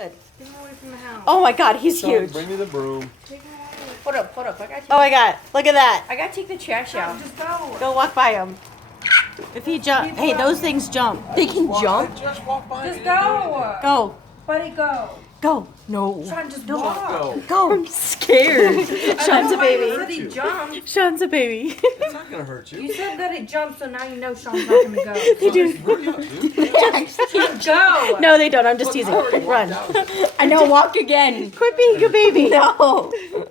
Good. Get him away from the house. Oh my god, he's Son, huge. Bring me the broom. Hold up. I got Oh my god, look at that. I gotta take the trash out. Just go. Go walk by him. If he jump, hey, those things jump. They can jump. Just walk by. Just go. Go, Buddy, go. go. No. Sean, just Just walk. go. Go. I'm scared. Sean's a baby. He jumped. Sean's a baby. It's not gonna hurt you. You said that it jumped, so now you know Sean's not gonna go. They do. Hurry up, dude. Just go. No, they don't. I'm just Look, teasing. I already Run. walked out. I know, walk again. Quit being a baby. No.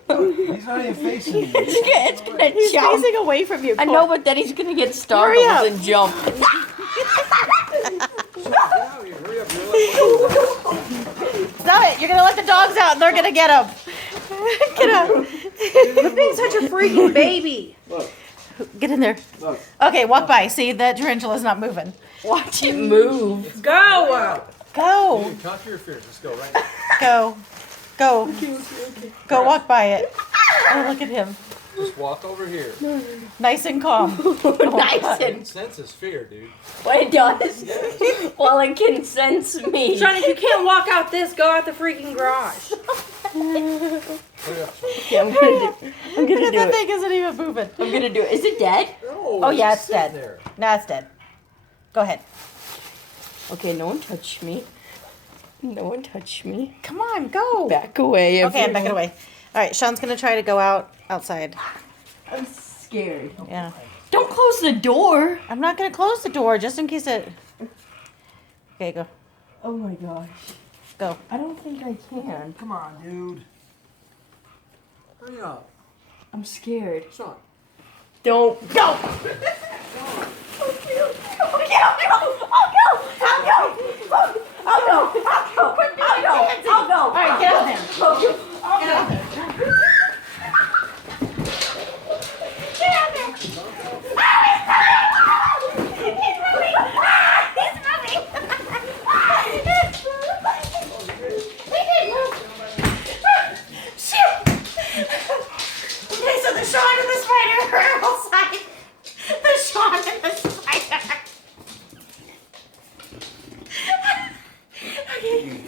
He's not even facing you. It's gonna He's jump. facing away from you. I know, but then he's gonna get Hurry startled up. and jump. Get out here. Hurry up. You're like, Stop it. You're going to let the dogs out and they're going to get him. Get up. Quit being such a freaking baby. look, Get in there. look. Okay, walk by. See, the tarantula's not moving. Watch it move. Go. Go. Dude, conquer your fears. Let's go right now. Go. Go. Go walk by it. Oh, look at him. Just walk over here. Nice and calm. Nice I and can sense his fear, dude. what it does. Well, it can sense me. Sean, if you can't walk out this, go out the freaking garage. Hurry up. Okay, I'm gonna do That it. thing isn't even moving. I'm gonna do it. Is it dead? No, Oh, yeah, just it's dead. sit there. No, it's dead. Go ahead. Okay, no one touched me. No one touched me. Come on, go. Back away. Okay, I'm backing away. All right, Sean's going to try to go outside. I'm scared. Yeah. Don't close the door. I'm not going to close the door just in case it... Okay, go. Oh my gosh. Go. I don't think I can. Come on, dude. Hurry up. I'm scared. Sean. Don't go. All right, get out there. Okay, so the Sean and the spider are outside. The Sean and the spider. Okay.